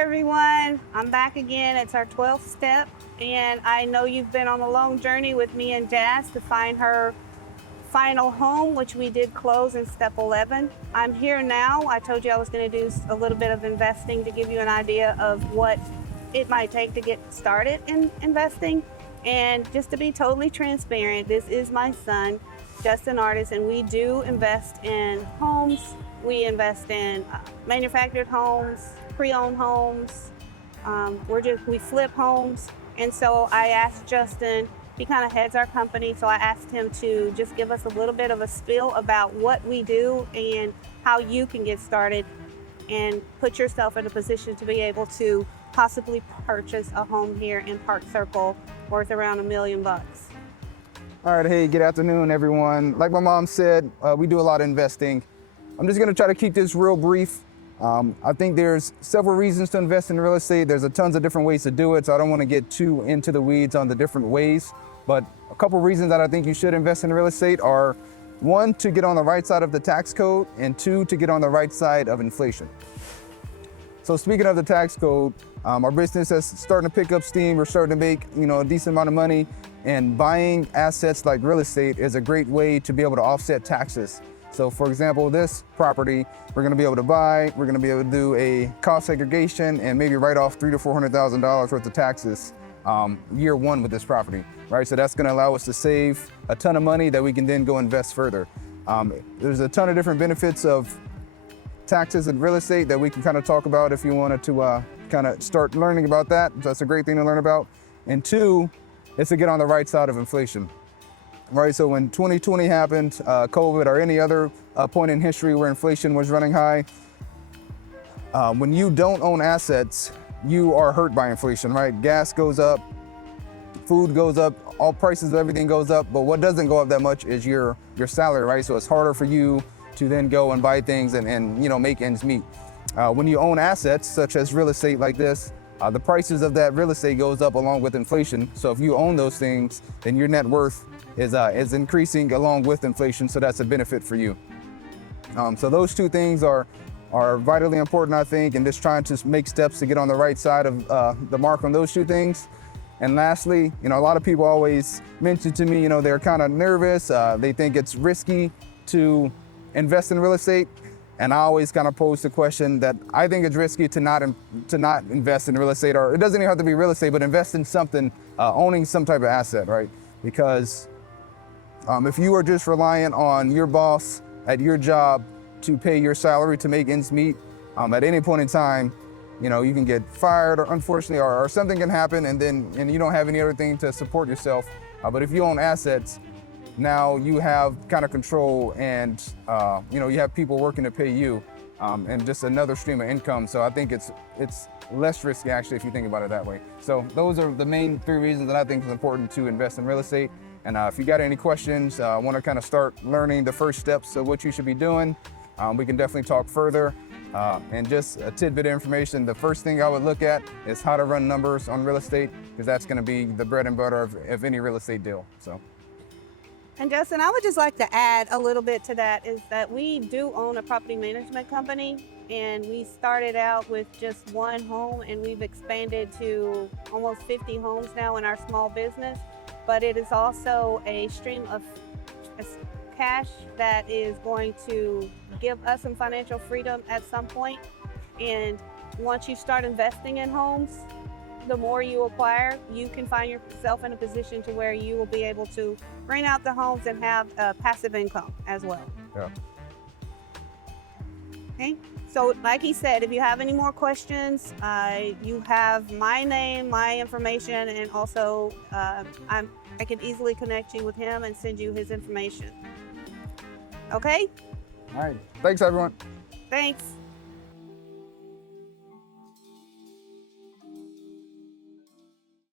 everyone. I'm back again. It's our 12th step, and I know you've been on a long journey with me and Jazz to find her final home, which we did close in step 11. I'm here now. I told you I was going to do a little bit of investing to give you an idea of what it might take to get started in investing. And just to be totally transparent, this is my son, just an artist, and we do invest in homes. We invest in manufactured homes, pre-owned homes. We flip homes. And so I asked Justin, he kind of heads our company, so I asked him to just give us a little bit of a spiel about what we do and how you can get started and put yourself in a position to be able to possibly purchase a home here in Park Circle worth around $1 million. All right, hey, good afternoon, everyone. Like my mom said, we do a lot of investing. I'm just gonna try to keep this real brief. I think there's several reasons to invest in real estate. There's a tons of different ways to do it, so I don't wanna get too into the weeds on the different ways. But a couple reasons that I think you should invest in real estate are, one, to get on the right side of the tax code, and two, to get on the right side of inflation. So speaking of the tax code, our business is starting to pick up steam. We're starting to make a decent amount of money, and buying assets like real estate is a great way to be able to offset taxes. So for example, this property, we're gonna be able to buy, we're gonna be able to do a cost segregation and maybe write off $300,000 to $400,000 worth of taxes year one with this property, right? So that's gonna allow us to save a ton of money that we can then go invest further. There's a ton of different benefits of taxes and real estate that we can kind of talk about if you wanted to kind of start learning about that. That's a great thing to learn about. And two, is to get on the right side of inflation. Right, so when 2020 happened, COVID or any other point in history where inflation was running high, when you don't own assets, you are hurt by inflation, right? Gas goes up, food goes up, all prices of everything goes up, but what doesn't go up that much is your salary, right? So it's harder for you to then go and buy things and make ends meet. When you own assets, such as real estate like this, the prices of that real estate goes up along with inflation. So if you own those things, then your net worth is increasing along with inflation, so that's a benefit for you. So those two things are vitally important, I think, and just trying to make steps to get on the right side of the mark on those two things. And lastly, a lot of people always mention to me, they're kind of nervous, they think it's risky to invest in real estate. And I always kind of pose the question that I think it's risky to not invest in real estate, or it doesn't even have to be real estate, but invest in something, owning some type of asset, right? Because if you are just reliant on your boss at your job to pay your salary to make ends meet, at any point in time, you can get fired, or unfortunately, or something can happen, and you don't have any other thing to support yourself. But if you own assets, now you have kind of control, and you have people working to pay you, and just another stream of income. So I think it's less risky, actually, if you think about it that way. So those are the main three reasons that I think is important to invest in real estate. And if you got any questions, want to kind of start learning the first steps of what you should be doing, we can definitely talk further. And just a tidbit of information, the first thing I would look at is how to run numbers on real estate, because that's going to be the bread and butter of any real estate deal. So. And Justin, I would just like to add a little bit to that, is that we do own a property management company, and we started out with just one home, and we've expanded to almost 50 homes now in our small business. But it is also a stream of cash that is going to give us some financial freedom at some point. And once you start investing in homes, the more you acquire, you can find yourself in a position to where you will be able to rent out the homes and have passive income as well. Yeah. Okay. So like he said, if you have any more questions, you have my name, my information, and also I can easily connect you with him and send you his information. Okay? All right. Thanks, everyone. Thanks.